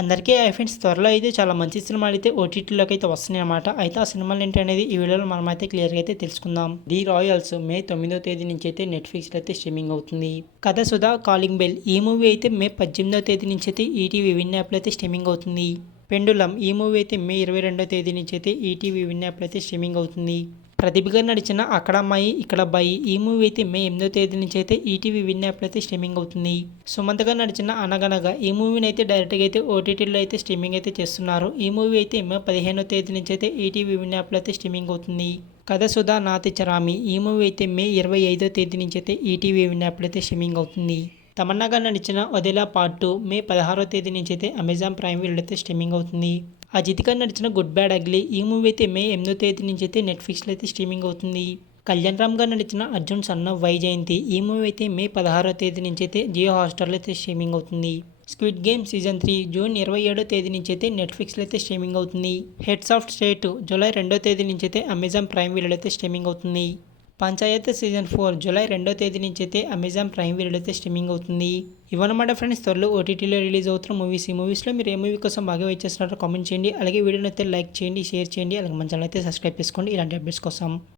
అందరికీ hi friends. త్వరలో అయితే చాలా మంచి సినిమాలు అయితే ఓటీటీలోకి అయితే వస్తున్నాయి అన్నమాట. అయితే ఆ సినిమాలు ఏంటి అనేది ఈ వీడియోలో మనమైతే క్లియర్గా అయితే తెలుసుకుందాం. ది రాయల్స్ మే 9వ తేదీ నుంచి అయితే నెట్ఫ్లిక్స్లో అయితే స్ట్రీమింగ్ అవుతుంది. కథ సుధా కాలింగ్ బెల్ ఈ మూవీ అయితే మే 18వ తేదీ నుంచి అయితే ఈటీవీ విన్ యాప్లో అయితే స్ట్రీమింగ్ అవుతుంది. పెండులం ఈ మూవీ అయితే మే 22వ తేదీ నుంచి అయితే ఈటీవీ విన్ యాప్లో అయితే స్ట్రీమింగ్ అవుతుంది. ప్రదీప్ గారు నడిచిన అక్కడ అమ్మాయి ఇక్కడ అబ్బాయి ఈ మూవీ అయితే మే 8వ తేదీ నుంచి అయితే ఈటీవీ విన్ యాప్లో అయితే స్ట్రీమింగ్ అవుతుంది. సుమంత్ గారు నడిచిన అనగనగా ఈ మూవీని అయితే డైరెక్ట్గా అయితే ఓటీటీలో అయితే స్ట్రీమింగ్ అయితే చేస్తున్నారు. ఈ మూవీ అయితే మే 15వ తేదీ నుంచి అయితే ఈటీవీ విన్ యాప్లో అయితే స్ట్రీమింగ్ అవుతుంది. కథ సుధా నాతి చరామి ఈ మూవీ అయితే మే 25వ తేదీ నుంచి అయితే ఈటీవీ విన్ యాప్లో అయితే స్ట్రీమింగ్ అవుతుంది. తమన్నా గారు నడిచిన వదిలా పార్ట్ 2 మే 16వ తేదీ నుంచి అయితే అమెజాన్ ప్రైమ్ వీడియో అయితే స్ట్రీమింగ్ అవుతుంది. అజిత్ గారు నడిచిన గుడ్ బ్యాడ్ అగ్లీ ఈ మూవీ అయితే మే 8వ తేదీ నుంచి అయితే నెట్ఫ్లిక్స్లో అయితే స్ట్రీమింగ్ అవుతుంది. కళ్యాణ్ రామ్ గారు నడిచిన అర్జున్ సన్ ఆఫ్ వైజయంతి ఈ మూవీ అయితే మే 16వ తేదీ నుంచి అయితే జియో హాట్స్టార్లో అయితే స్ట్రీమింగ్ అవుతుంది. స్క్విడ్ గేమ్ సీజన్ 3 జూన్ 27వ తేదీ నుంచి అయితే నెట్ఫ్లిక్స్లో అయితే స్ట్రీమింగ్ అవుతుంది. హెడ్స్ ఆఫ్ స్టేట్ జూలై 2వ తేదీ నుంచి అయితే అమెజాన్ ప్రైమ్ వీడియోలో అయితే స్ట్రీమింగ్ అవుతుంది. పంచాయత్ సీజన్ 4 జూలై 2వ తేదీ నుంచి అయితే అమెజాన్ ప్రైమ్ వీడియోలో అయితే స్ట్రీమింగ్ అవుతుంది. ఇవన్నమాట ఫ్రెండ్స్, త్వరలో ఓటీటీలో రిలీజ్ అవుతున్న మూవీస్. ఈ మూవీస్లో మీరు ఏ మూవీ కోసం బాగా వెయిట్ చేస్తున్నారో కామెంట్ చేయండి. అలాగే వీడియోని అయితే లైక్ చేయండి, షేర్ చేయండి. అలాగే మన ఛానల్ అయితే సబ్స్క్రైబ్ చేసుకోండి ఇలాంటి అప్డేట్స్ కోసం.